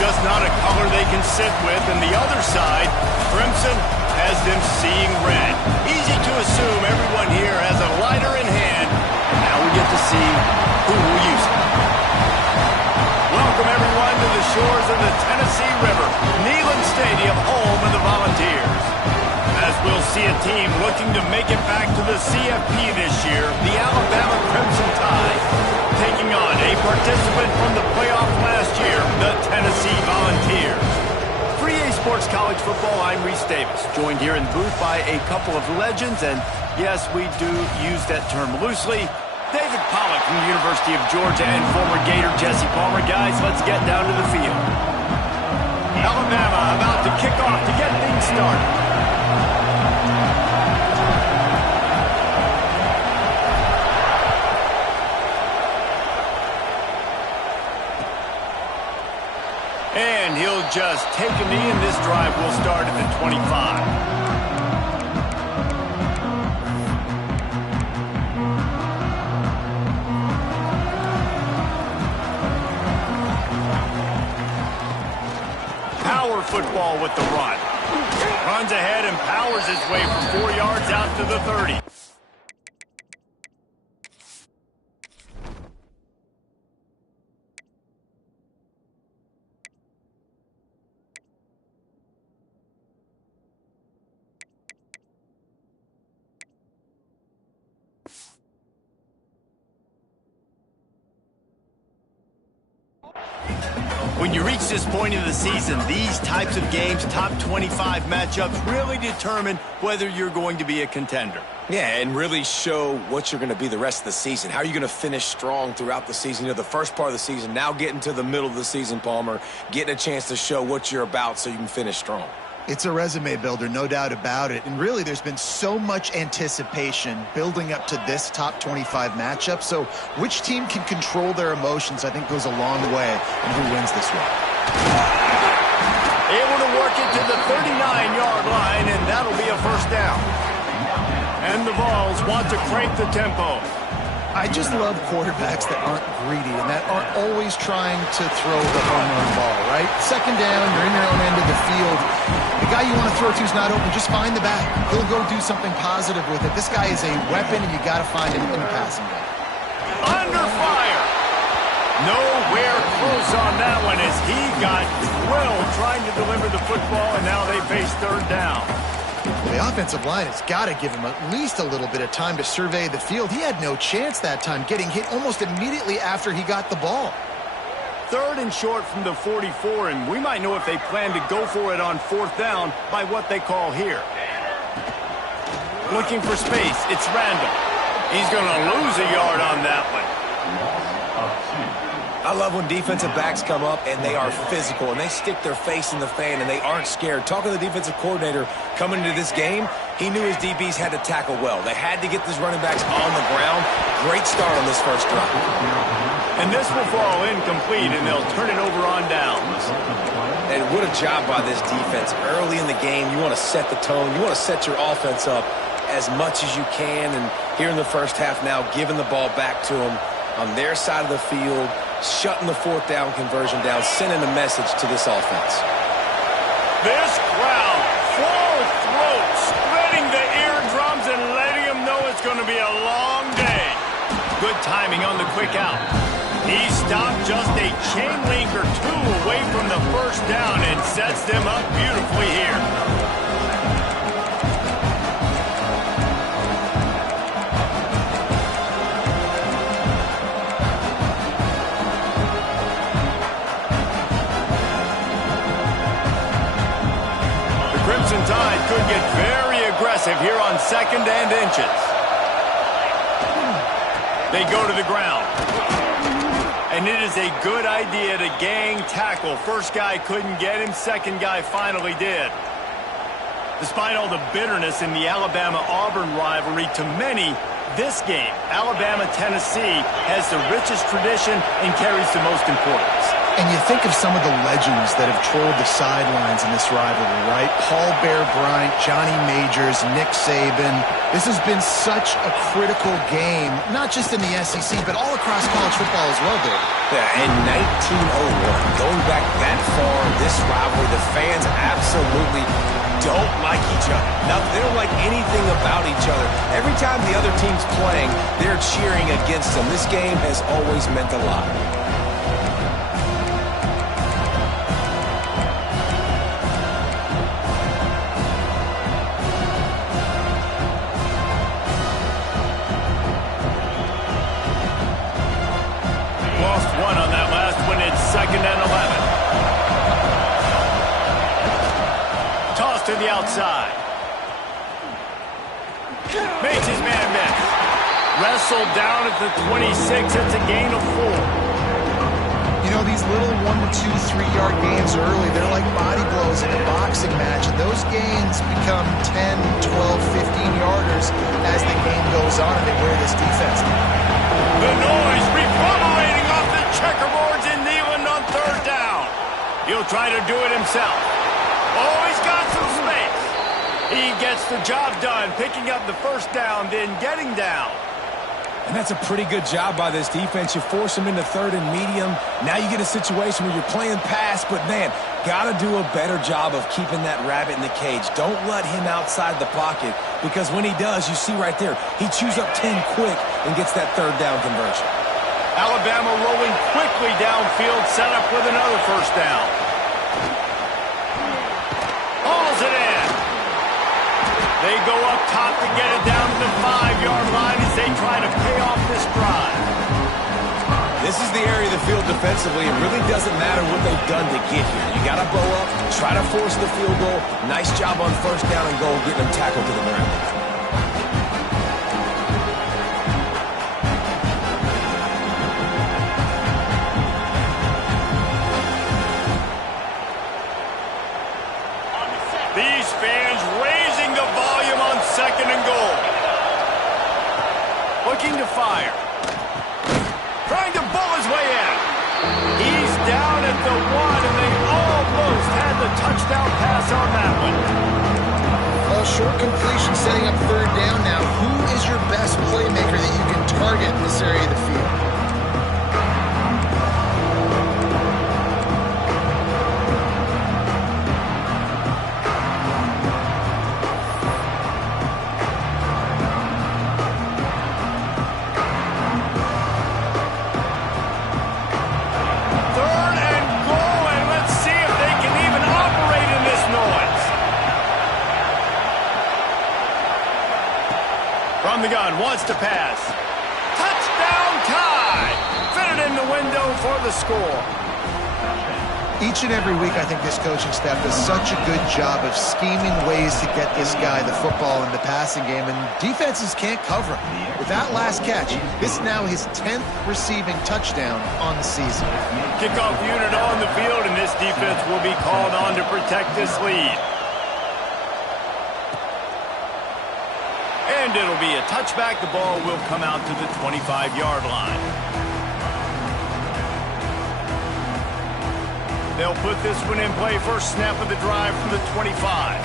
just not a color they can sit with. And the other side, crimson, has them seeing red. Easy to assume everyone here has a lighter in hand. And now we get to see who will use it. Welcome, everyone, to the shores of the Tennessee River, Neyland Stadium, home of the Volunteers. As we'll see a team looking to make it back to the CFP this year, the Alabama Crimson Tide, taking on a participant from the playoff last year, the Tennessee Volunteers. For EA Sports College Football, I'm Reese Davis, joined here in the booth by a couple of legends, and yes, we do use that term loosely. David Pollack from the University of Georgia and former Gator Jesse Palmer. Guys, let's get down to the field. Alabama about to kick off to get things started. And he'll just take a knee, and this drive will start at the 25. Power football with the run. Runs ahead and powers his way from 4 yards out to the 30. When you reach this point in the season, these types of games, top 25 matchups, really determine whether you're going to be a contender. Yeah, and really show what you're going to be the rest of the season. How are you going to finish strong throughout the season? You know, the first part of the season, now getting to the middle of the season, Palmer, getting a chance to show what you're about so you can finish strong. It's a resume builder, no doubt about it. And really, there's been so much anticipation building up to this top 25 matchup. So which team can control their emotions, I think, goes a long way in who wins this one. Able to work it to the 39-yard line, and that'll be a first down. And the Vols want to crank the tempo. I just love quarterbacks that aren't greedy and that aren't always trying to throw the home run ball, right? Second down, you're in your own end of the field. The guy you want to throw to is not open. Just find the back. He'll go do something positive with it. This guy is a weapon, and you got to find him in the passing game. Under fire. Nowhere close on that one as he got drilled trying to deliver the football, and now they face third down. The offensive line has got to give him at least a little bit of time to survey the field. He had no chance that time, getting hit almost immediately after he got the ball. Third and short from the 44, and we might know if they plan to go for it on fourth down by what they call here. Looking for space, it's Randall. He's going to lose a yard on that one. I love when defensive backs come up and they are physical and they stick their face in the fan and they aren't scared. Talking to the defensive coordinator coming into this game, he knew his DBs had to tackle well. They had to get these running backs on the ground. Great start on this first drive. And this will fall incomplete, and they'll turn it over on downs. And what a job by this defense. Early in the game, you want to set the tone. You want to set your offense up as much as you can. And here in the first half now, giving the ball back to them on their side of the field, shutting the fourth down conversion down, sending a message to this offense. This crowd, full throat, spreading the eardrums and letting them know it's going to be a long day. Good timing on the quick out. He stopped just a chain link or two away from the first down and sets them up beautifully here. Crimson Tide could get very aggressive here on second and inches. They go to the ground. And it is a good idea to gang tackle. First guy couldn't get him. Second guy finally did. Despite all the bitterness in the Alabama-Auburn rivalry, to many, this game, Alabama-Tennessee, has the richest tradition and carries the most importance. And you think of some of the legends that have trolled the sidelines in this rivalry, right? Paul Bear Bryant, Johnny Majors, Nick Saban. This has been such a critical game, not just in the SEC, but all across college football as well, Dave. Yeah, in 1901, going back that far, this rivalry, the fans absolutely don't like each other. They don't like anything about each other. Every time the other team's playing, they're cheering against them. This game has always meant a lot. Lost one on that last one. It's 2nd and 11. Toss to the outside. Makes his man miss. Wrestled down at the 26. It's a gain of 4. You know, these little 1 to 2, 3-yard gains early, they're like body blows in a boxing match, and those gains become 10, 12, 15-yarders as the game goes on, and they wear this defense down. The noise reverberating off the checkerboards in Neyland on 3rd down. He'll try to do it himself. Oh, he's got some space. He gets the job done, picking up the 1st down, then getting down. And that's a pretty good job by this defense. You force him into 3rd and medium. Now you get a situation where you're playing pass, but, man, got to do a better job of keeping that rabbit in the cage. Don't let him outside the pocket, because when he does, you see right there, he chews up 10 quick and gets that 3rd down conversion. Alabama rolling quickly downfield, set up with another 1st down. Hauls it in. They go up top to get it down to the 5-yard line as they try to pay off this drive. This is the area of the field defensively. It really doesn't matter what they've done to get here. You got to bow up, try to force the field goal. Nice job on 1st down and goal, getting them tackled to the ground. These fans raising the volume on 2nd and goal. Looking to fire. Trying to bull his way in. He's down at the 1, and they almost had the touchdown pass on that one. Well, short completion setting up 3rd down now. Who is your best playmaker that you can target in this area of the field? From the gun, wants to pass. Touchdown tie! Fitted in the window for the score. Each and every week, I think this coaching staff does such a good job of scheming ways to get this guy the football in the passing game, and defenses can't cover him. With that last catch, this is now his 10th receiving touchdown on the season. Kickoff unit on the field, and this defense will be called on to protect this lead. And it'll be a touchback. The ball will come out to the 25-yard line. They'll put this one in play. First snap of the drive from the 25.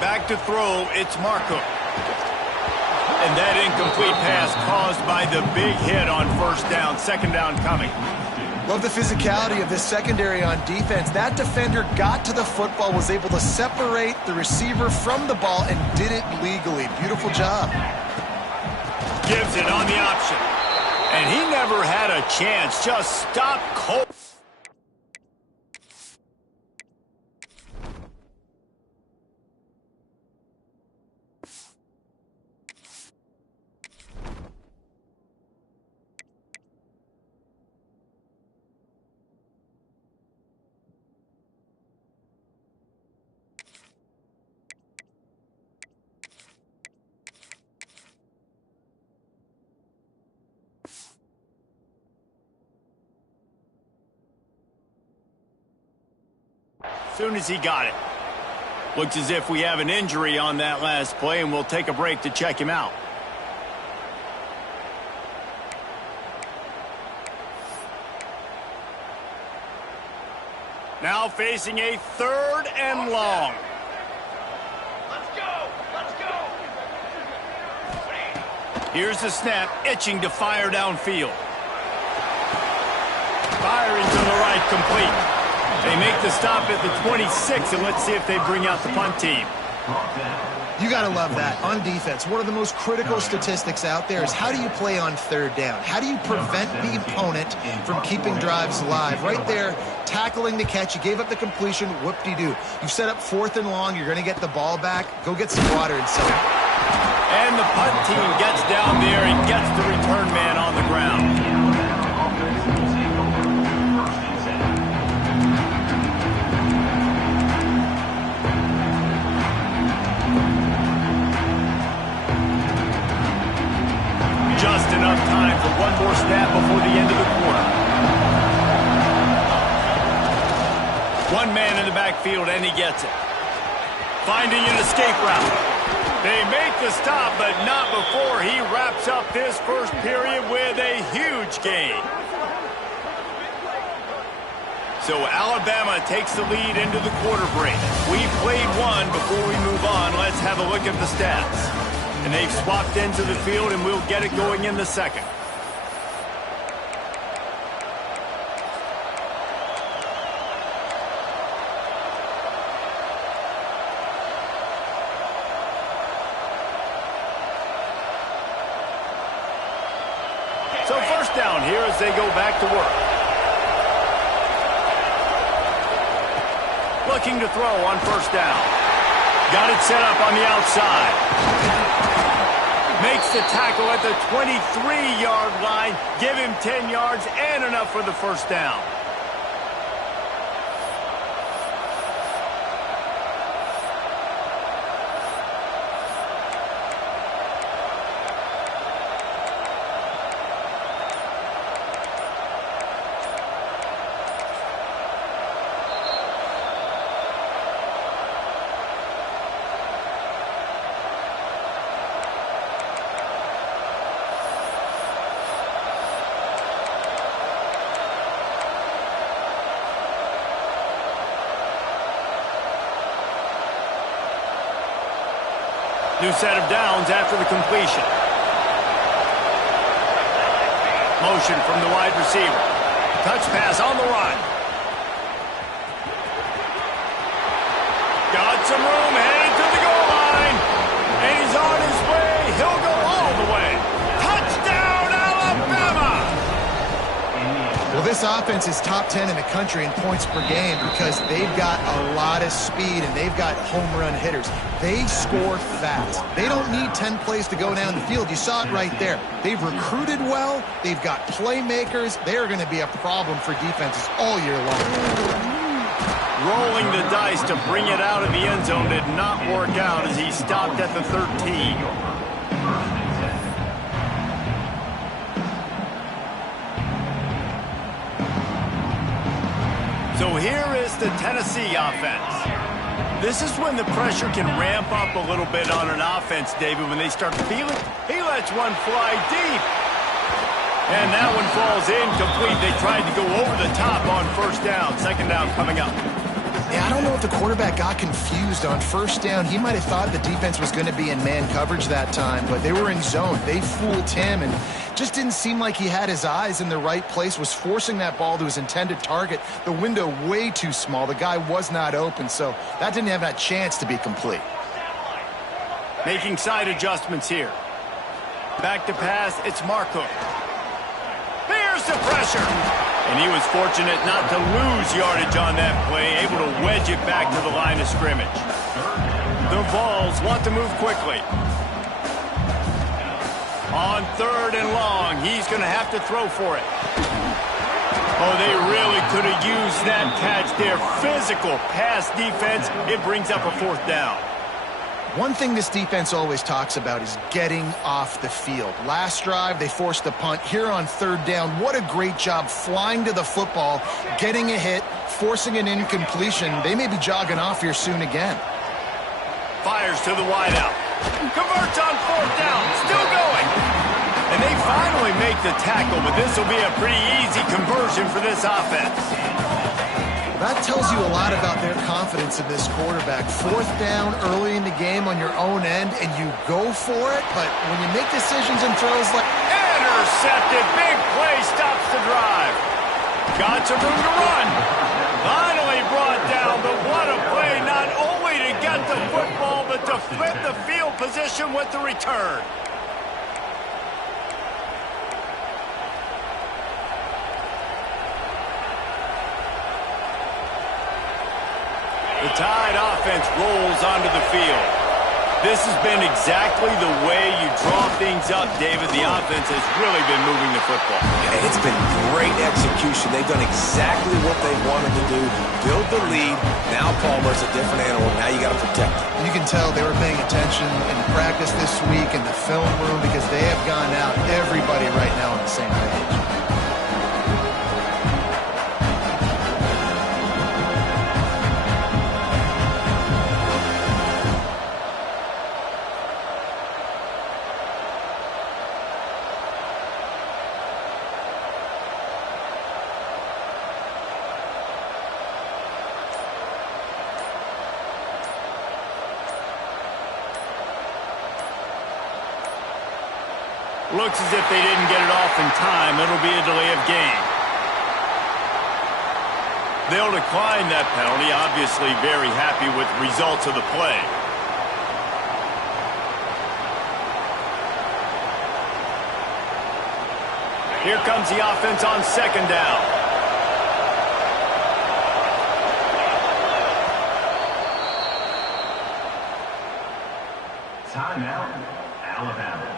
Back to throw, it's Markham. And that incomplete pass caused by the big hit on 1st down. 2nd down coming. Love the physicality of this secondary on defense. That defender got to the football, was able to separate the receiver from the ball, and did it legally. Beautiful job. Gives it on the option. And he never had a chance. Just stop cold. Soon as he got it. Looks as if we have an injury on that last play, and we'll take a break to check him out. Now facing a 3rd and long. Let's go! Let's go! Here's the snap, itching to fire downfield. Firing to the right, complete. They make the stop at the 26, and let's see if they bring out the punt team. You got to love that. On defense, one of the most critical statistics out there is how do you play on 3rd down? How do you prevent the opponent from keeping drives alive? Right there, tackling the catch. You gave up the completion. Whoop-de-doo. You've set up 4th and long. You're going to get the ball back. Go get some water and set it. And the punt team gets down there and gets the return man on the ground. Just enough time for one more snap before the end of the quarter. One man in the backfield, and he gets it. Finding an escape route. They make the stop, but not before he wraps up this first period with a huge gain. So Alabama takes the lead into the quarter break. We've played one. Before we move on, let's have a look at the stats. And they've swapped into the field, and we'll get it going in the second. So first down here as they go back to work. Looking to throw on first down. Got it set up on the outside. Makes the tackle at the 23-yard line. Give him 10 yards and enough for the first down. New set of downs after the completion. Motion from the wide receiver. Touch pass on the run. Got some room, headed to the goal line. And he's on his way. He'll go all the way. Touchdown, Alabama! Well, this offense is top 10 in the country in points per game because they've got a lot of speed and they've got home run hitters. They score fast. They don't need 10 plays to go down the field. You saw it right there. They've recruited well. They've got playmakers. They're going to be a problem for defenses all year long. Rolling the dice to bring it out of the end zone did not work out as he stopped at the 13. So here is the Tennessee offense. This is when the pressure can ramp up a little bit on an offense, David, when they start feeling. He lets one fly deep. And that one falls incomplete. They tried to go over the top on first down. Second down coming up. Yeah, I don't know if the quarterback got confused on first down. He might have thought the defense was going to be in man coverage that time, but they were in zone. They fooled him and just didn't seem like he had his eyes in the right place, was forcing that ball to his intended target. The window way too small. The guy was not open, so that didn't have that chance to be complete. Making side adjustments here. Back to pass, it's Marco. Here's the pressure. And he was fortunate not to lose yardage on that play, able to wedge it back to the line of scrimmage. The Vols want to move quickly. On third and long, he's going to have to throw for it. Oh, they really could have used that catch there. Physical pass defense. It brings up a fourth down. One thing this defense always talks about is getting off the field. Last drive, they forced a punt. Here on third down, what a great job flying to the football, getting a hit, forcing an incompletion. They may be jogging off here soon again. Fires to the wideout. Converts on fourth down. Still going. And they finally make the tackle, but this will be a pretty easy conversion for this offense. That tells you a lot about their confidence in this quarterback. Fourth down early in the game on your own end, and you go for it, but when you make decisions and throws like... Intercepted. Big play stops the drive. Got some room to run. Finally brought down, but what a play, not only to get the football, but to flip the field position with the return. The Tide offense rolls onto the field. This has been exactly the way you draw things up, David. The offense has really been moving the football. And it's been great execution. They've done exactly what they wanted to do. Build the lead. Now Palmer's a different animal. Now you got to protect him. You can tell they were paying attention in practice this week in the film room because they have gone out, everybody right now on the same page. Looks as if they didn't get it off in time. It'll be a delay of game. They'll decline that penalty. Obviously very happy with the results of the play. Here comes the offense on second down. Timeout, Alabama.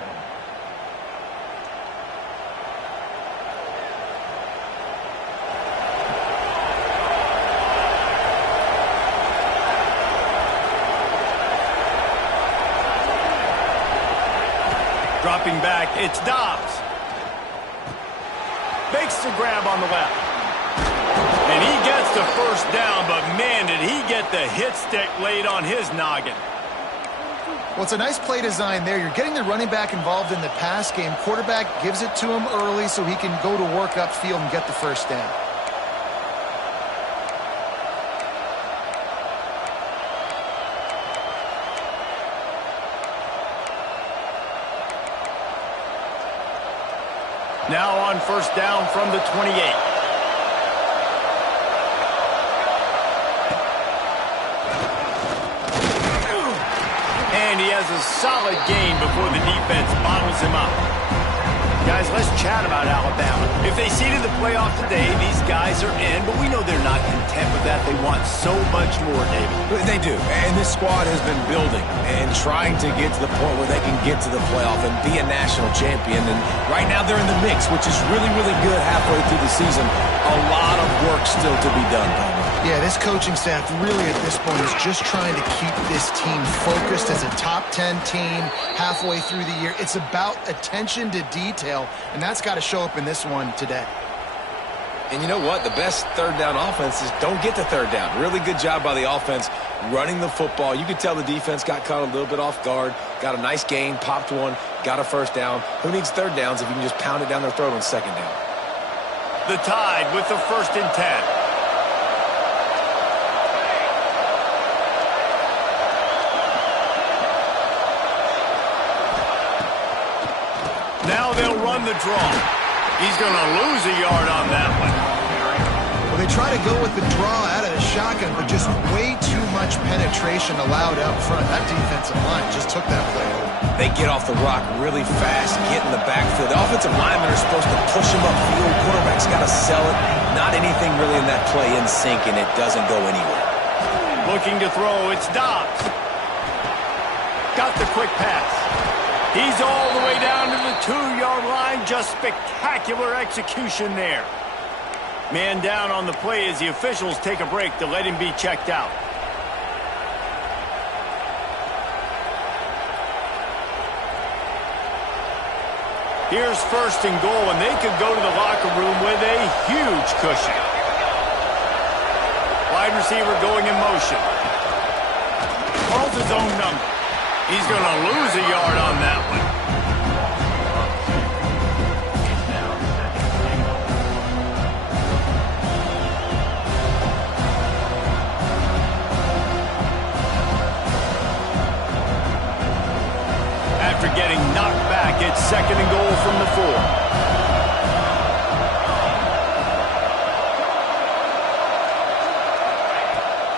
Dropping back, it's Dobbs. Makes the grab on the left. And he gets the first down, but man, did he get the hit stick laid on his noggin. Well, it's a nice play design there. You're getting the running back involved in the pass game. Quarterback gives it to him early so he can go to work upfield and get the first down. Now on first down from the 28. And he has a solid gain before the defense bottles him up. Guys, let's chat about Alabama. If they seeded the playoff today, these guys are in, but we know they're not content with that. They want so much more, David. They do, and this squad has been building and trying to get to the point where they can get to the playoff and be a national champion. And right now they're in the mix, which is really, really good halfway through the season. A lot of work still to be done, Bama. Yeah, this coaching staff really at this point is just trying to keep this team focused as a top 10 team halfway through the year. It's about attention to detail, and that's got to show up in this one today. And you know what? The best third down offenses don't get the third down. Really good job by the offense running the football. You could tell the defense got caught a little bit off guard, got a nice gain, popped one, got a first down. Who needs third downs if you can just pound it down their throat on second down? The Tide with the 1st and 10. Now they'll run the draw. He's going to lose a yard on that one. Well, they try to go with the draw out of the shotgun, but just way too much penetration allowed up front. That defensive line just took that play over. They get off the rock really fast, get in the backfield. The offensive linemen are supposed to push him upfield. Quarterback's got to sell it. Not anything really in that play in sync, and it doesn't go anywhere. Looking to throw, it's Dobbs. Got the quick pass. He's all the way down to the 2-yard line. Just spectacular execution there. Man down on the play as the officials take a break to let him be checked out. Here's 1st and goal, and they could go to the locker room with a huge cushion. Wide receiver going in motion. Calls his own number. He's going to lose a yard on that one. back. It's 2nd and goal from the 4.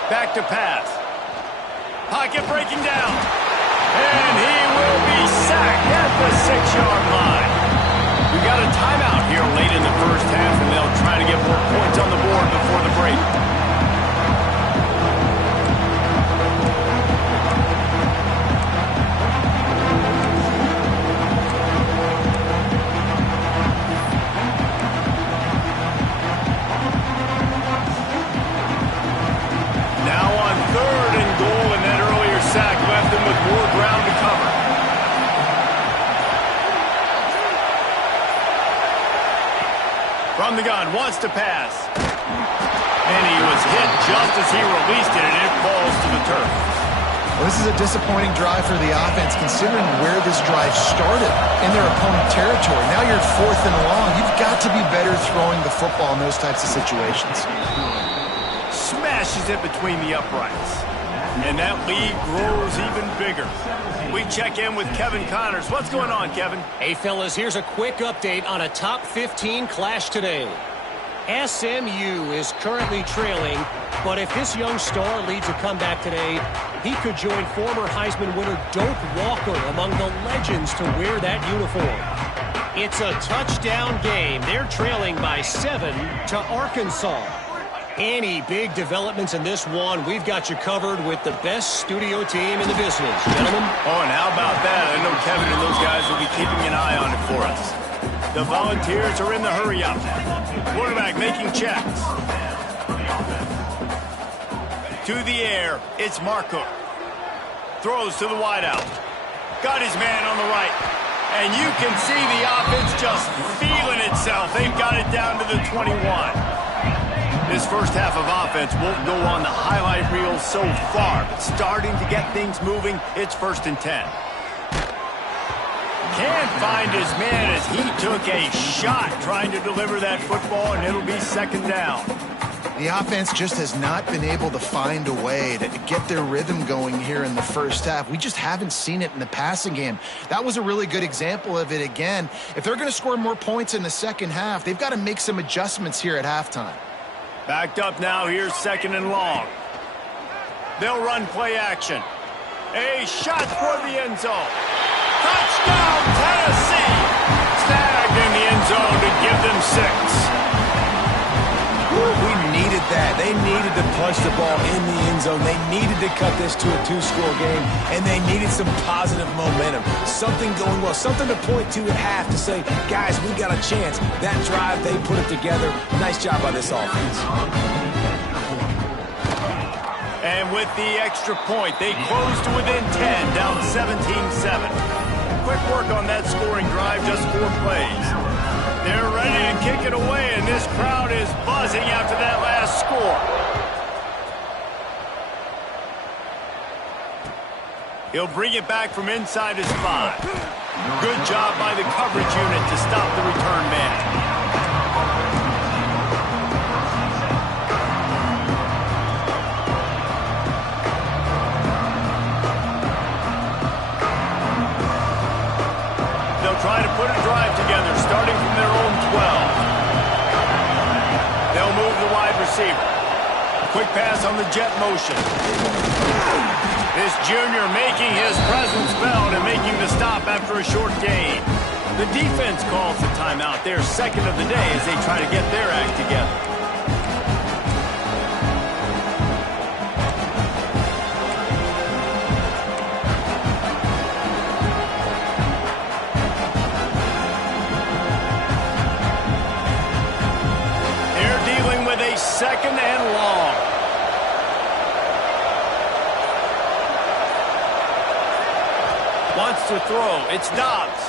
Back to pass. Pocket breaking down. And he will be sacked at the 6-yard line. We got a timeout here late in the first half, and they'll try to get more points on the board before the break. Now on 3rd and goal, and that earlier sack left them with more ground to cover. From the gun, wants to pass. And he was hit just as he released it, and it falls to the turf. Well, this is a disappointing drive for the offense, considering where this drive started in their opponent territory. Now you're at 4th and long. You've got to be better throwing the football in those types of situations. Smashes it between the uprights. And that lead grows even bigger. We check in with Kevin Connors. What's going on, Kevin? Hey, fellas, here's a quick update on a top 15 clash today. SMU is currently trailing, but if this young star leads a comeback today, he could join former Heisman winner Doak Walker among the legends to wear that uniform. It's a touchdown game. They're trailing by 7 to Arkansas. Any big developments in this one, we've got you covered with the best studio team in the business, gentlemen. Oh, and how about that? I know Kevin and those guys will be keeping an eye on it for us. The Volunteers are in the hurry-up. Quarterback making checks. To the air, it's Marco. Throws to the wideout. Got his man on the right. And you can see the offense just feeling itself. They've got it down to the 21. This first half of offense won't go on the highlight reel so far, but starting to get things moving, it's 1st and 10. Can't find his man as he took a shot trying to deliver that football, and it'll be 2nd down. The offense just has not been able to find a way to get their rhythm going here in the first half. We just haven't seen it in the passing game. That was a really good example of it again. If they're going to score more points in the second half, they've got to make some adjustments here at halftime. Backed up now, here's 2nd and long. They'll run play action. A shot for the end zone. Touchdown, Tennessee! Snagged in the end zone to give them 6. We needed that. They needed to punch the ball in the end zone. They needed to cut this to a 2-score game, and they needed some positive momentum. Something going well, something to point to at half to say, guys, we got a chance. That drive, they put it together. Nice job by this offense. And with the extra point, they close to within 10, down 17-7. Quick work on that scoring drive, just 4 plays. They're ready to kick it away, and this crowd is buzzing after that last score. He'll bring it back from inside his 5. Good job by the coverage unit to stop the return man. Try to put a drive together, starting from their own 12. They'll move the wide receiver. Quick pass on the jet motion. This junior making his presence felt and making the stop after a short gain. The defense calls the timeout. Their 2nd of the day as they try to get their act together. With a 2nd and long. Wants to throw. It's Dobbs.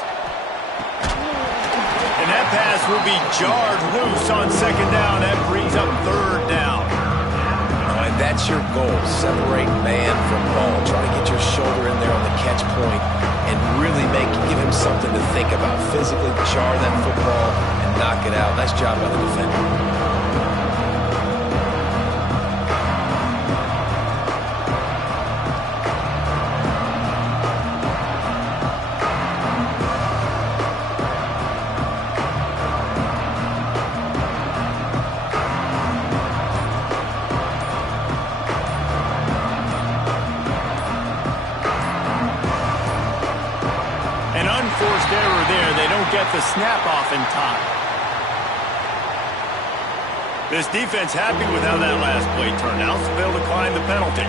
And that pass will be jarred loose on 2nd down. That brings up 3rd down. All right, that's your goal. Separate man from ball. Try to get your shoulder in there on the catch point and really give him something to think about. Physically jar that football and knock it out. Nice job by the defender. couldn't get the snap off in time. This defense happy with how that last play turned out, so they'll decline the penalty.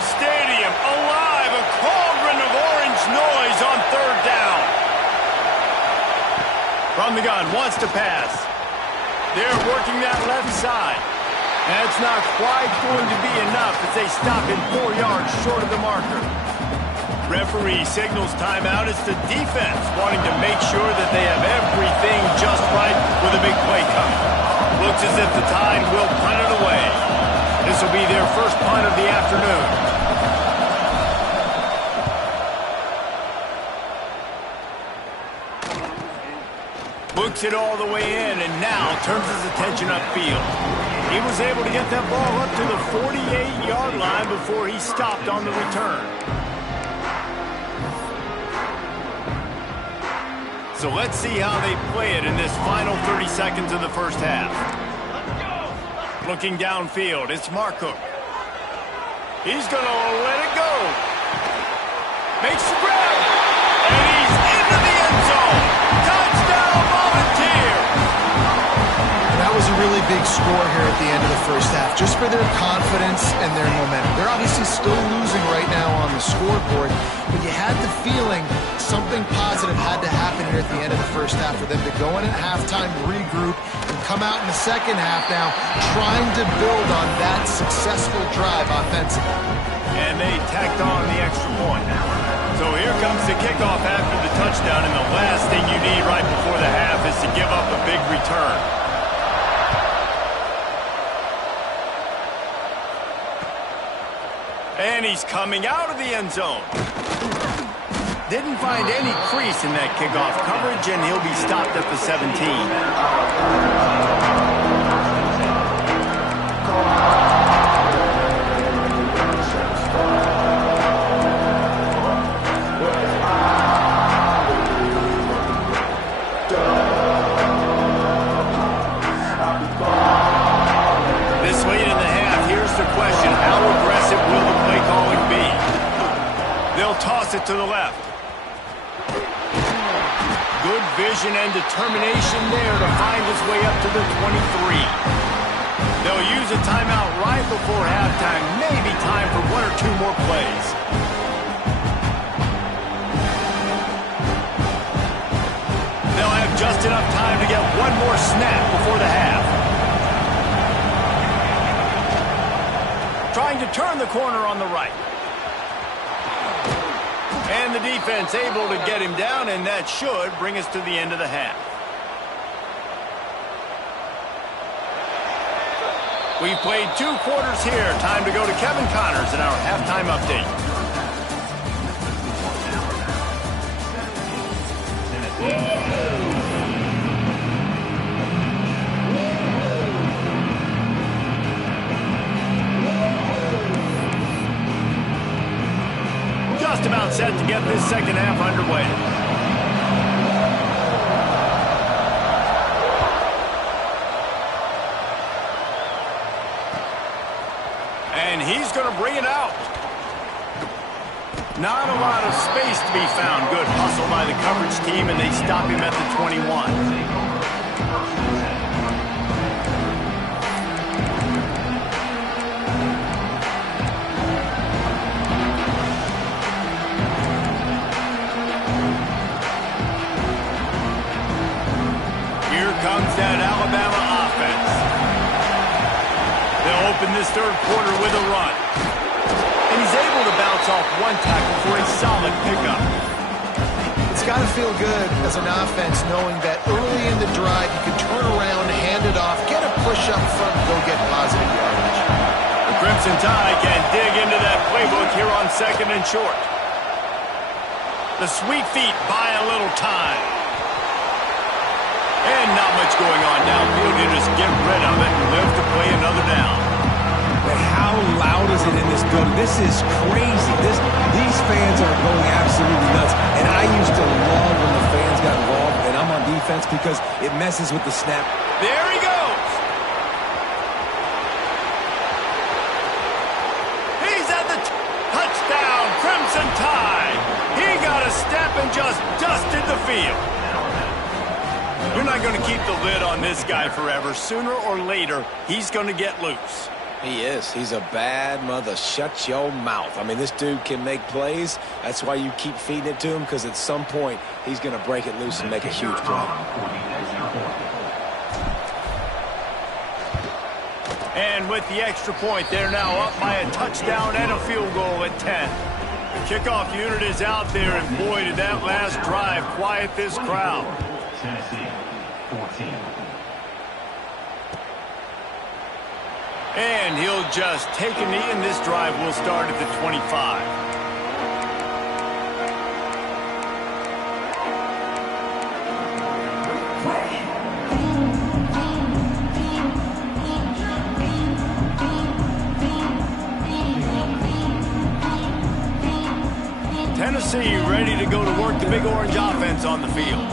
Stadium alive, a cauldron of orange noise on third down. From the gun, wants to pass. They're working that left side. That's not quite going to be enough as they stop him 4 yards short of the marker. Referee signals timeout. It's the defense wanting to make sure that they have everything just right with a big play coming. Looks as if the Tide will punt it away. This will be their first punt of the afternoon. Looks it all the way in and now turns his attention upfield. He was able to get that ball up to the 48-yard line before he stopped on the return. So let's see how they play it in this final 30 seconds of the first half. Looking downfield, it's Marco. He's going to let it go. Makes the grab. And he's into the end zone. Touchdown, Volunteer. That was a really big score here at the end of the first half, just for their confidence and their momentum. They're obviously still losing right now on the scoreboard, but you had the feeling something positive had to happen here at the end of the first half for them to go in at halftime, regroup, and come out in the second half now trying to build on that successful drive offensively. And they tacked on the extra point. So here comes the kickoff after the touchdown, and the last thing you need right before the half is to give up a big return. And he's coming out of the end zone. Didn't find any crease in that kickoff coverage, and he'll be stopped at the 17. Toss it to the left. Good vision and determination there to find his way up to the 23. They'll use a timeout right before halftime. Maybe time for one or two more plays. They'll have just enough time to get one more snap before the half. Trying to turn the corner on the right. And the defense able to get him down, and that should bring us to the end of the half. We've played 2 quarters here. Time to go to Kevin Connors in our halftime update. Just about set to get this second half underway. And he's going to bring it out. Not a lot of space to be found. Good hustle by the coverage team, and they stop him at the 21. Comes that Alabama offense. They'll open this third quarter with a run. And he's able to bounce off one tackle for a solid pickup. It's got to feel good as an offense knowing that early in the drive you can turn around, hand it off, get a push up front, and go get positive yardage. The Crimson Tide can dig into that playbook here on second and short. The sweet feet buy a little time. And not much going on downfield. You just get rid of it and live to play another down. But how loud is it in this building. This is crazy. These fans are going absolutely nuts. And I used to love when the fans got involved, and I'm on defense because it messes with the snap. There he goes. He's at the touchdown, Crimson Tide. He got a step and just dusted the field. You're not going to keep the lid on this guy forever. Sooner or later, he's going to get loose. He is. He's a bad mother. Shut your mouth. I mean, this dude can make plays. That's why you keep feeding it to him, because at some point, he's going to break it loose and make a huge play. And with the extra point, they're now up by a touchdown and a field goal at 10. The kickoff unit is out there, and boy, did that last drive quiet this crowd. Tennessee, 14. And he'll just take a knee, and this drive will start at the 25. Tennessee ready to go to work the Big Orange offense on the field.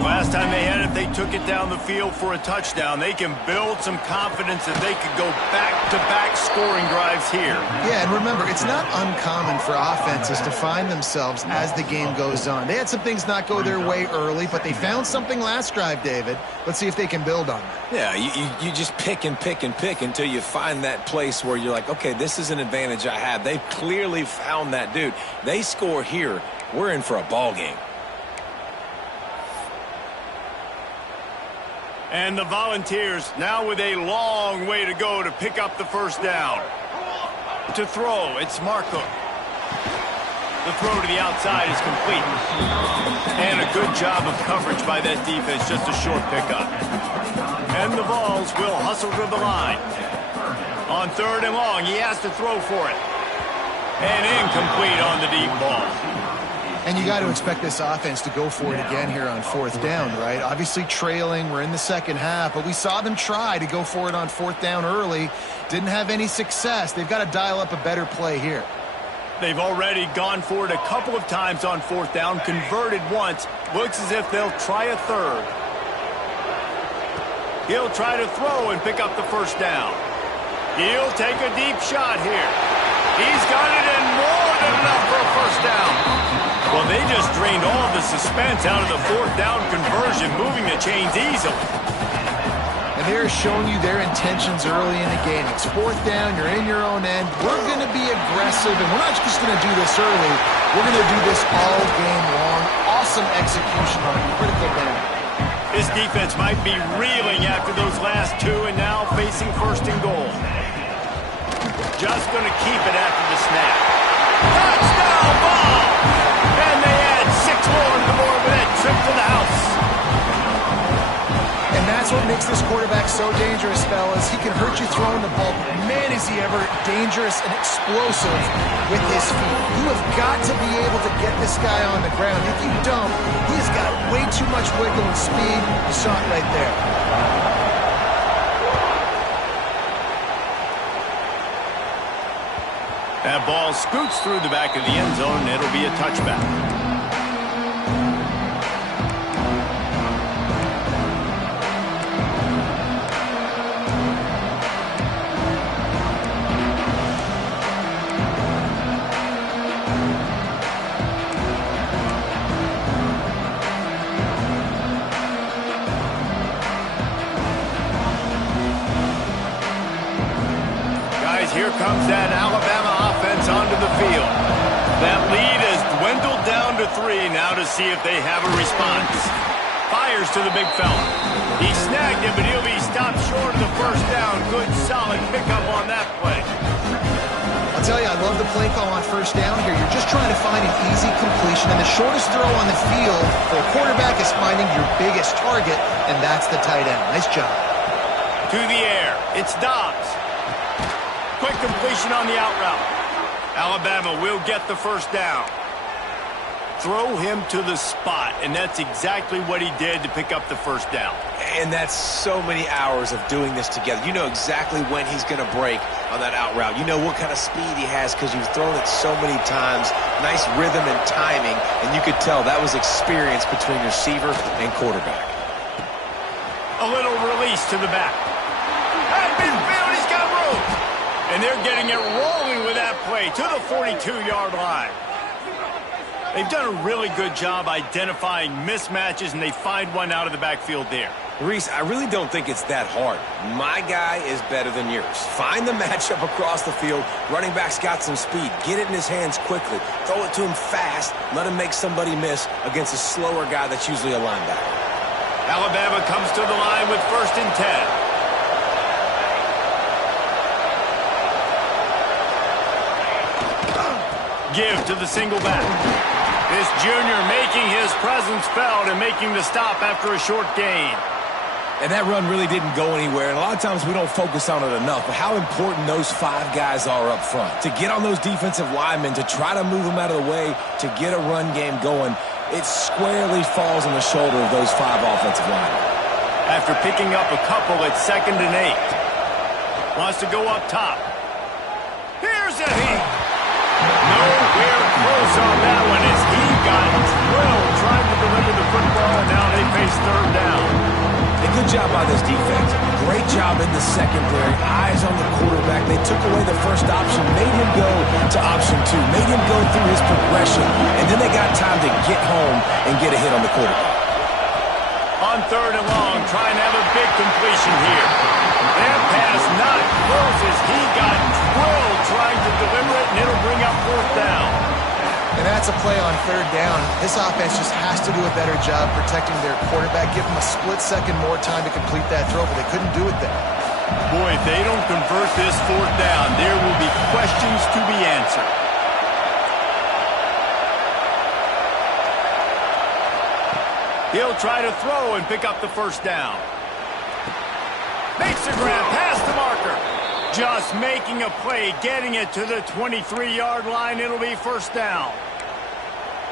Last time they had it, they took it down the field for a touchdown. They can build some confidence that they could go back-to-back scoring drives here. Yeah, and remember, it's not uncommon for offenses to find themselves as the game goes on. They had some things not go their way early, but they found something last drive, David. Let's see if they can build on that. Yeah, you just pick and pick and pick until you find that place where you're like, okay, this is an advantage I have. They've clearly found that dude. They score here, we're in for a ball game. And the Volunteers now with a long way to go to pick up the first down. To throw, it's Marco. The throw to the outside is complete. And a good job of coverage by that defense, just a short pickup. And the Vols will hustle to the line. On 3rd and long, he has to throw for it. And incomplete on the deep ball. And you got to expect this offense to go for it again here on 4th down, right? Obviously trailing, we're in the second half, but we saw them try to go for it on 4th down early. Didn't have any success. They've got to dial up a better play here. They've already gone for it a couple of times on 4th down, converted once. Looks as if they'll try a third. He'll try to throw and pick up the first down. He'll take a deep shot here. He's got it in more than enough for a first down. Well, they just drained all of the suspense out of the 4th down conversion, moving the chains easily. And they're showing you their intentions early in the game. It's 4th down, you're in your own end. We're going to be aggressive, and we're not just going to do this early. We're going to do this all game long. Awesome execution on a critical down. This defense might be reeling after those last two, and now facing 1st and goal. Just going to keep it after the snap. Touchdown ball! And they add 6 more to the board with that trip to the house. And that's what makes this quarterback so dangerous, fellas. He can hurt you throwing the ball, but man, is he ever dangerous and explosive with his feet. You have got to be able to get this guy on the ground. If you don't, he's got way too much wiggle and speed. You saw it right there. That ball scoots through the back of the end zone, and it'll be a touchback. Here comes that Alabama offense onto the field. That lead has dwindled down to 3 now to see if they have a response. Fires to the big fella. He snagged him, but he'll be stopped short of the first down. Good, solid pickup on that play. I'll tell you, I love the play call on 1st down here. You're just trying to find an easy completion, and the shortest throw on the field for a quarterback is finding your biggest target, and that's the tight end. Nice job. To the air. It's Dobbs. Quick completion on the out route. Alabama will get the first down. throw him to the spot, and that's exactly what he did to pick up the first down. And that's so many hours of doing this together. You know exactly when he's going to break on that out route. You know what kind of speed he has because you've thrown it so many times. Nice rhythm and timing, and you could tell that was experience between receiver and quarterback. A little release to the back. At midfield, he's got room. And they're getting it rolling with that play to the 42-yard line. They've done a really good job identifying mismatches, and they find one out of the backfield there. Reese, I really don't think it's that hard. My guy is better than yours. Find the matchup across the field. Running back's got some speed. Get it in his hands quickly. Throw it to him fast. Let him make somebody miss against a slower guy that's usually a linebacker. Alabama comes to the line with 1st and 10. Give to the single back. This junior making his presence felt and making the stop after a short gain. And that run really didn't go anywhere, and a lot of times we don't focus on it enough, but how important those 5 guys are up front. To get on those defensive linemen, to try to move them out of the way, to get a run game going, it squarely falls on the shoulder of those 5 offensive linemen. After picking up a couple at 2nd and 8. Wants to go up top. Here's a hit. Nowhere close on that one as he got drilled trying to deliver the football, and now they face 3rd down. A good job by this defense. Great job in the secondary. Eyes on the quarterback. They took away the first option, made him go to option 2, made him go through his progression, and then they got time to get home and get a hit on the quarterback. On 3rd and long, trying to have a big completion here. That pass not close as he got drilled trying to deliver it, and it'll bring up 4th down. And that's a play on 3rd down. This offense just has to do a better job protecting their quarterback. Give them a split second more time to complete that throw, but they couldn't do it there. Boy, if they don't convert this 4th down, there will be questions to be answered. He'll try to throw and pick up the 1st down. Makes the grab past the marker. Just making a play, getting it to the 23-yard line. It'll be 1st down.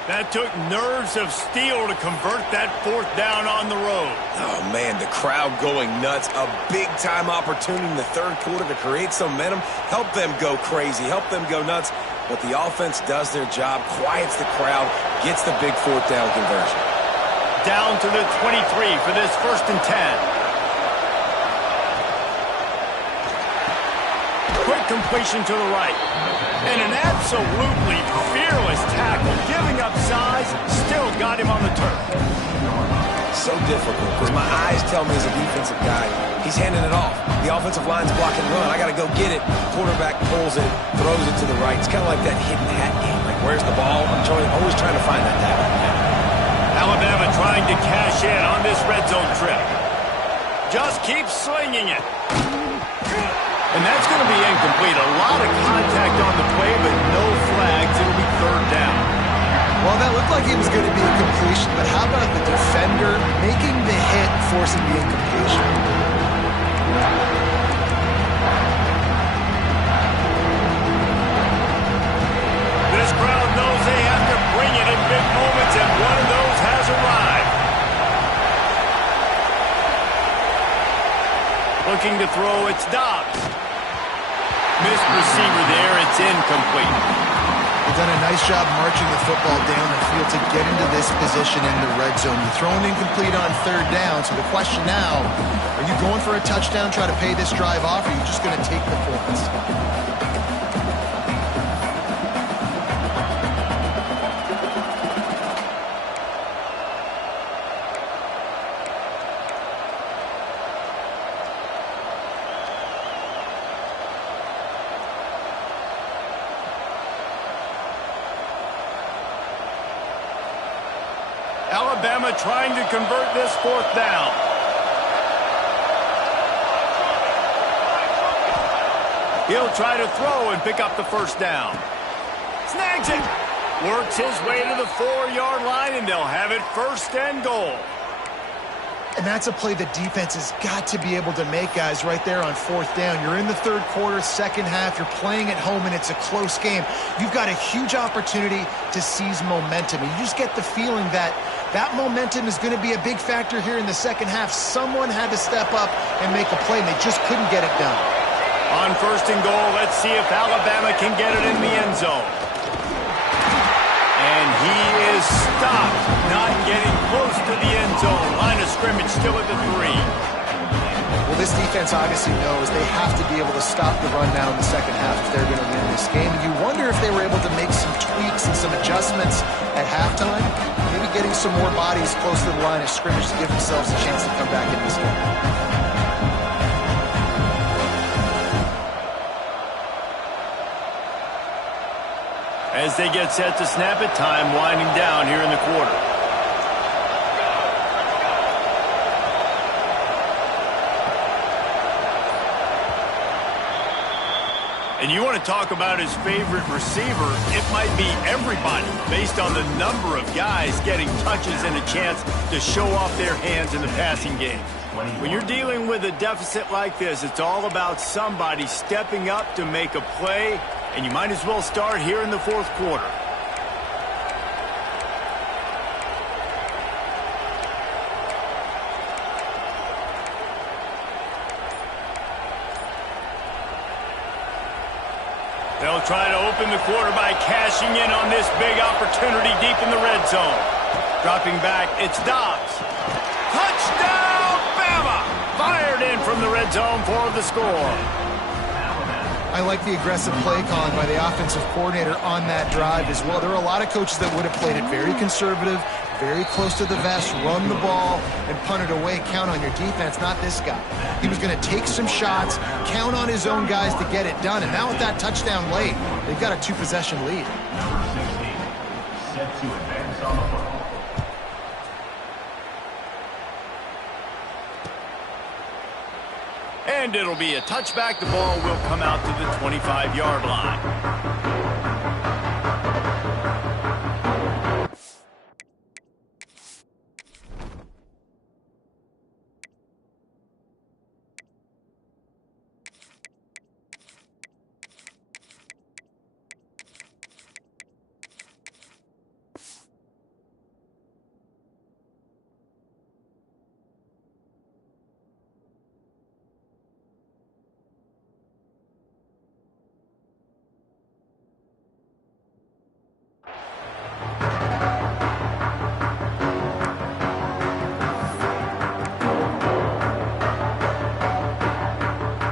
That took nerves of steel to convert that 4th down on the road. Oh, man, the crowd going nuts. A big-time opportunity in the 3rd quarter to create some momentum. Help them go crazy. Help them go nuts. But the offense does their job, quiets the crowd, gets the big 4th down conversion. Down to the 23 for this 1st and 10. Quick completion to the right. And an absolutely fearless tackle. Giving up size, still got him on the turf. So difficult because my eyes tell me as a defensive guy, he's handing it off. The offensive line's blocking run. I got to go get it. Quarterback pulls it, throws it to the right. It's kind of like that hidden hat game. Like, where's the ball? I'm always trying to find that tackle. Alabama trying to cash in on this red zone trip. Just keep slinging it. And that's going to be incomplete. A lot of contact on the play, but no flags. It'll be 3rd down. Well, that looked like it was going to be a completion, but how about the defender making the hit, forcing the incompletion? This crowd knows they have to bring it in big moments, and one of those has arrived. Looking to throw, it's Dobbs. Missed receiver there, it's incomplete. They've done a nice job marching the football down the field to get into this position in the red zone. You throw an incomplete on 3rd down, so the question now, are you going for a touchdown, try to pay this drive off, or are you just going to take the points? Alabama trying to convert this 4th down. He'll try to throw and pick up the 1st down. Snags it. Works his way to the 4-yard line, and they'll have it 1st and goal. And that's a play the defense has got to be able to make, guys, right there on fourth down. You're in the third quarter, second half. You're playing at home, and it's a close game. You've got a huge opportunity to seize momentum. And you just get the feeling that that momentum is going to be a big factor here in the second half. Someone had to step up and make a play, and they just couldn't get it done. On first and goal, let's see if Alabama can get it in the end zone. And he is stopped, not getting close to the end zone. Line of scrimmage still at the 3. Well, this defense obviously knows they have to be able to stop the run now in the second half if they're going to win this game. And you wonder if they were able to make some tweaks and some adjustments at halftime, maybe getting some more bodies close to the line of scrimmage to give themselves a chance to come back in this game. As they get set to snap it, time winding down here in the quarter. And you want to talk about his favorite receiver, it might be everybody based on the number of guys getting touches and a chance to show off their hands in the passing game. When you're dealing with a deficit like this, it's all about somebody stepping up to make a play, and you might as well start here in the fourth quarter. They'll try to open the quarter by cashing in on this big opportunity deep in the red zone. Dropping back, it's Dobbs. Touchdown, Bama! Fired in from the red zone for the score. I like the aggressive play calling by the offensive coordinator on that drive as well. There are a lot of coaches that would have played it very conservative, very close to the vest, run the ball, and punt it away. Count on your defense, not this guy. He was going to take some shots, count on his own guys to get it done. And now with that touchdown late, they've got a 2-possession lead. Number 16, set to advance on the football. And it'll be a touchback. The ball will come out to the 25-yard line.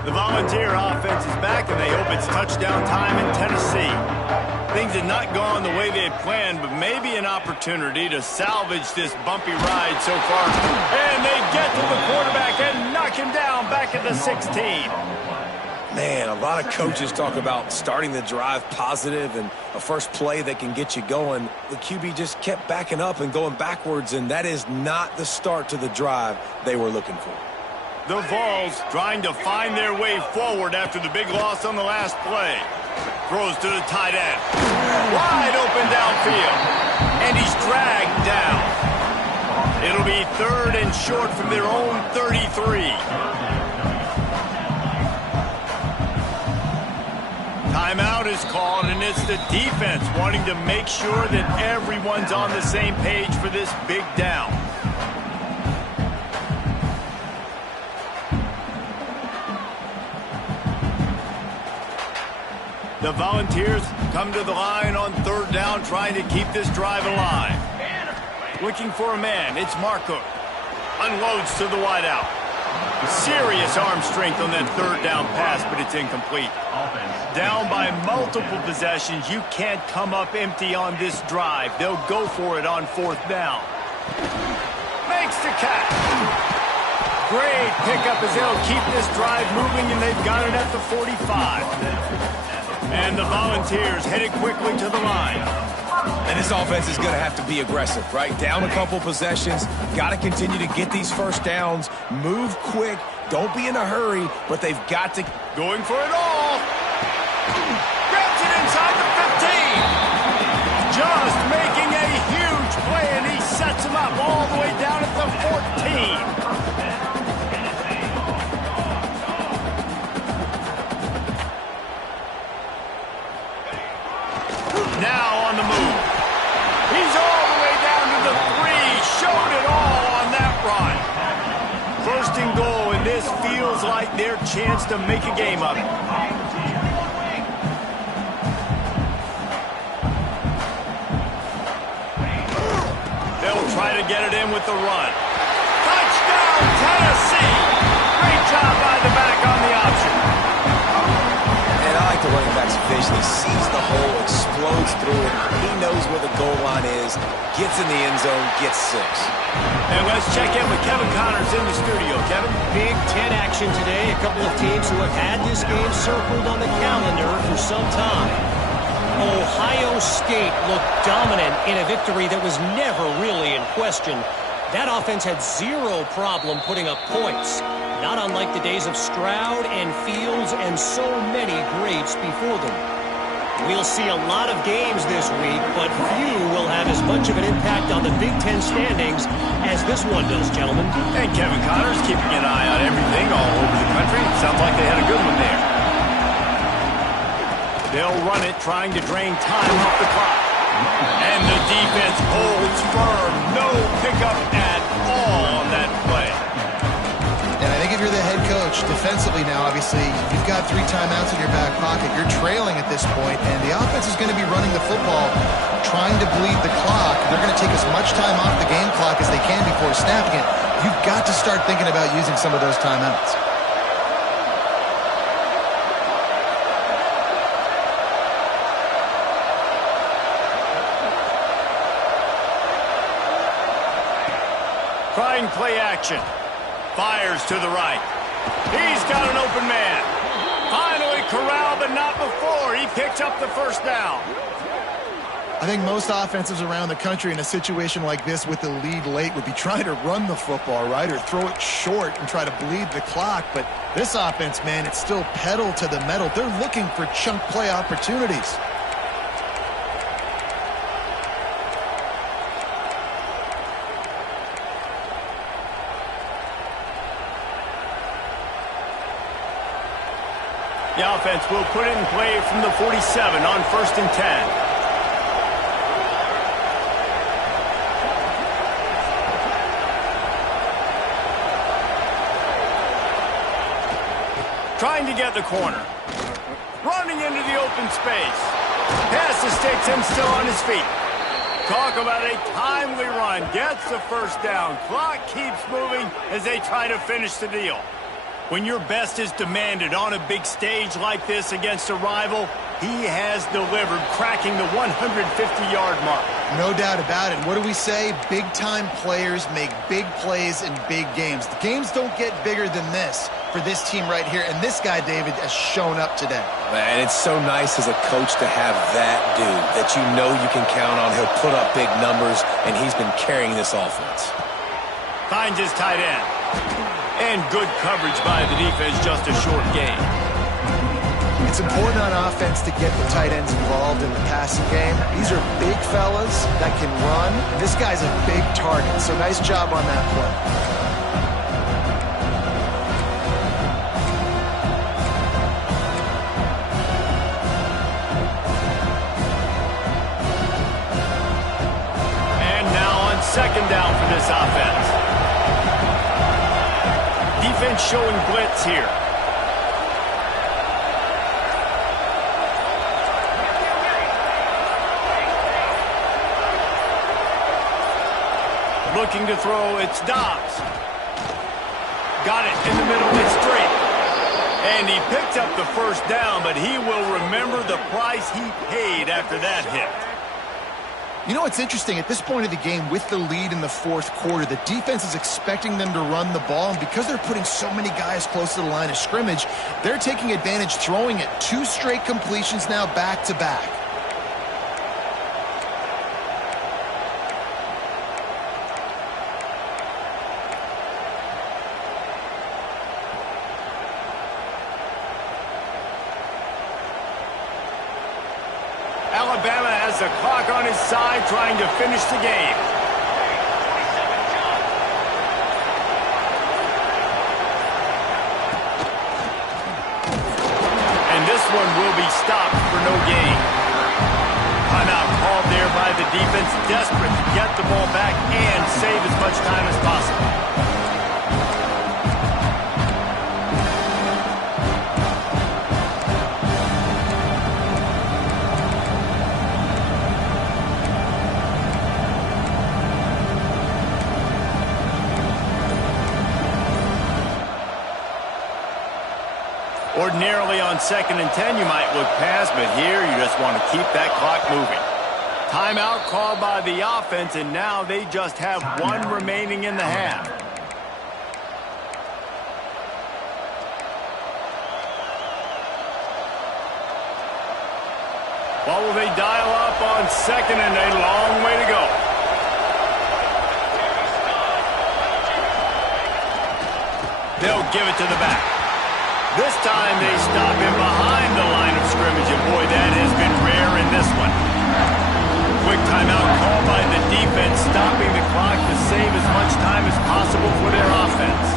Volunteer offense is back, and they hope it's touchdown time in Tennessee. Things had not gone the way they had planned, but maybe an opportunity to salvage this bumpy ride so far. And they get to the quarterback and knock him down back at the 16. Man, a lot of coaches talk about starting the drive positive and a first play that can get you going. The QB just kept backing up and going backwards, and that is not the start to the drive they were looking for. The Vols trying to find their way forward after the big loss on the last play. Throws to the tight end. Wide open downfield. And he's dragged down. It'll be 3rd and short from their own 33. Timeout is called, and it's the defense wanting to make sure that everyone's on the same page for this big down. The Volunteers come to the line on 3rd down, trying to keep this drive alive. Looking for a man, it's Marco. Unloads to the wideout. Serious arm strength on that 3rd down pass, but it's incomplete. Down by multiple possessions, you can't come up empty on this drive. They'll go for it on 4th down. Makes the catch. Great pickup as they'll keep this drive moving, and they've got it at the 45. And the Volunteers headed quickly to the line. And this offense is going to have to be aggressive, right? Down a couple possessions. Got to continue to get these first downs. Move quick. Don't be in a hurry, but they've got to... Going for it all. Grabs it inside the 15. Just making a huge play, and he sets him up all the way down at the 14. their chance to make a game of it. They'll try to get it in with the run. Touchdown, Tennessee! Great job by the back on the option. And I like the running back's vision. He sees the hole, explodes through it. He knows where the goal line is, gets in the end zone, gets 6. And let's check in with Kevin Connors in the studio. Kevin? Big Ten action today. A couple of teams who have had this game circled on the calendar for some time. Ohio State looked dominant in a victory that was never really in question. That offense had zero problem putting up points, not unlike the days of Stroud and Fields and so many greats before them. We'll see a lot of games this week, but few will have as much of an impact on the Big Ten standings as this one does, gentlemen. And Kevin Connors keeping an eye on everything all over the country. Sounds like they had a good one there. They'll run it, trying to drain time off the clock. And the defense holds firm. No pickup at all on that play. And I think if you're the head coach, defensively now, obviously, you've got 3 timeouts in your back pocket. You're trailing at this point, and the offense is going to be running the football, trying to bleed the clock. They're going to take as much time off the game clock as they can before snapping it. You've got to start thinking about using some of those timeouts. Trying play action. Fires to the right. He's got an open man. Finally corralled, but not before. He picks up the first down. I think most offenses around the country in a situation like this with the lead late would be trying to run the football, right, or throw it short and try to bleed the clock. But this offense, man, it's still pedal to the metal. They're looking for chunk play opportunities. The offense will put it in play from the 47 on 1st and 10. Trying to get the corner. Running into the open space. Pass escapes him still on his feet. Talk about a timely run. Gets the first down. Clock keeps moving as they try to finish the deal. When your best is demanded on a big stage like this against a rival, he has delivered, cracking the 150-yard mark. No doubt about it. What do we say? Big-time players make big plays in big games. The games don't get bigger than this for this team right here, and this guy, David, has shown up today. Man, it's so nice as a coach to have that dude that you know you can count on. He'll put up big numbers, and he's been carrying this offense. Finds his tight end. And good coverage by the defense, just a short gain. It's important on offense to get the tight ends involved in the passing game. These are big fellas that can run. This guy's a big target, so nice job on that play. And now on 2nd down for this offense. Defense showing blitz here. Looking to throw, it's Dobbs. Got it in the middle, it's straight. And he picked up the first down, but he will remember the price he paid after that hit. You know what's interesting? At this point of the game, with the lead in the 4th quarter, the defense is expecting them to run the ball, and because they're putting so many guys close to the line of scrimmage, they're taking advantage, throwing it. 2 straight completions now back-to-back. Alabama has the clock on his side, trying to finish the game. And this one will be stopped for no gain. Timeout called there by the defense, desperate to get the ball back and save as much time as possible. Ordinarily on 2nd and 10, you might look past, but here you just want to keep that clock moving. Timeout called by the offense, and now they just have one remaining in the half. What will they dial up on 2nd and a long way to go? They'll give it to the back. This time they stop him behind the line of scrimmage, and boy, that has been rare in this one. Quick timeout called by the defense, stopping the clock to save as much time as possible for their offense.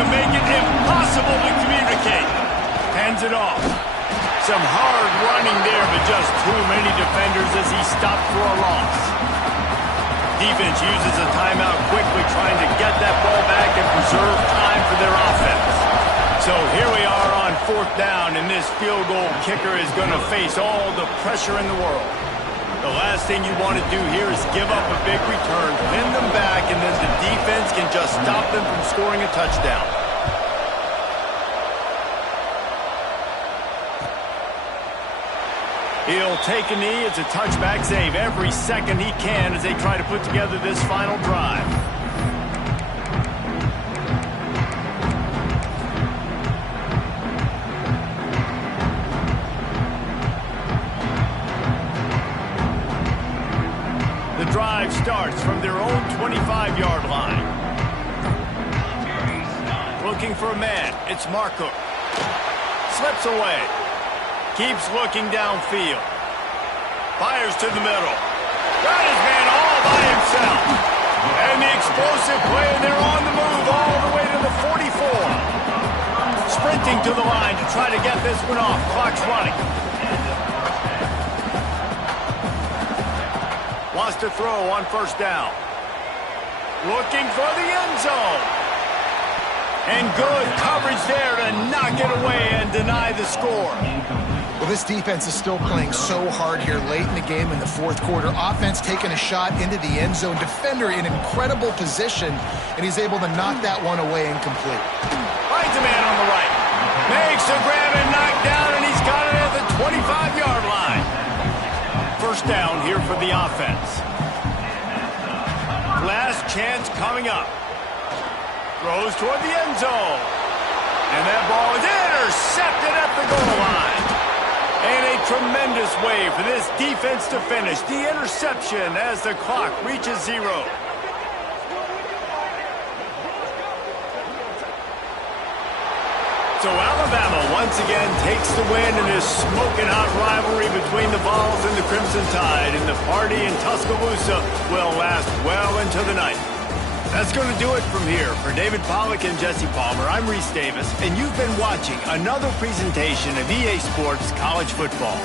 Make it impossible to communicate. Hands it off. Some hard running there, but just too many defenders as he stopped for a loss. Defense uses a timeout quickly, trying to get that ball back and preserve time for their offense. So here we are on 4th down, and this field goal kicker is going to face all the pressure in the world. The last thing you want to do here is give up a big return, pin them back, and then the defense can just stop them from scoring a touchdown. He'll take a knee. It's a touchback, save every second he can as they try to put together this final drive. The drive starts from their own 25-yard line. Looking for a man. It's Marco. Slips away. Keeps looking downfield. Fires to the middle. Got his man all by himself. And the explosive play, and they're on the move all the way to the 44. Sprinting to the line to try to get this one off. Clock's running. Wants to throw on 1st down. Looking for the end zone. And good coverage there to knock it away and deny the score. Well, this defense is still playing so hard here late in the game in the 4th quarter. Offense taking a shot into the end zone. Defender in incredible position, and he's able to knock that one away incomplete. Finds a man on the right. Makes a grab and knock down, and he's got it at the 25-yard line. 1st down here for the offense. Last chance coming up. Throws toward the end zone. And that ball is intercepted at the goal line. And a tremendous way for this defense to finish. The interception as the clock reaches 0. So Alabama once again takes the win in this smoking hot rivalry between the Vols and the Crimson Tide. And the party in Tuscaloosa will last well into the night. That's going to do it from here. For David Pollack and Jesse Palmer, I'm Reese Davis, and you've been watching another presentation of EA Sports College Football.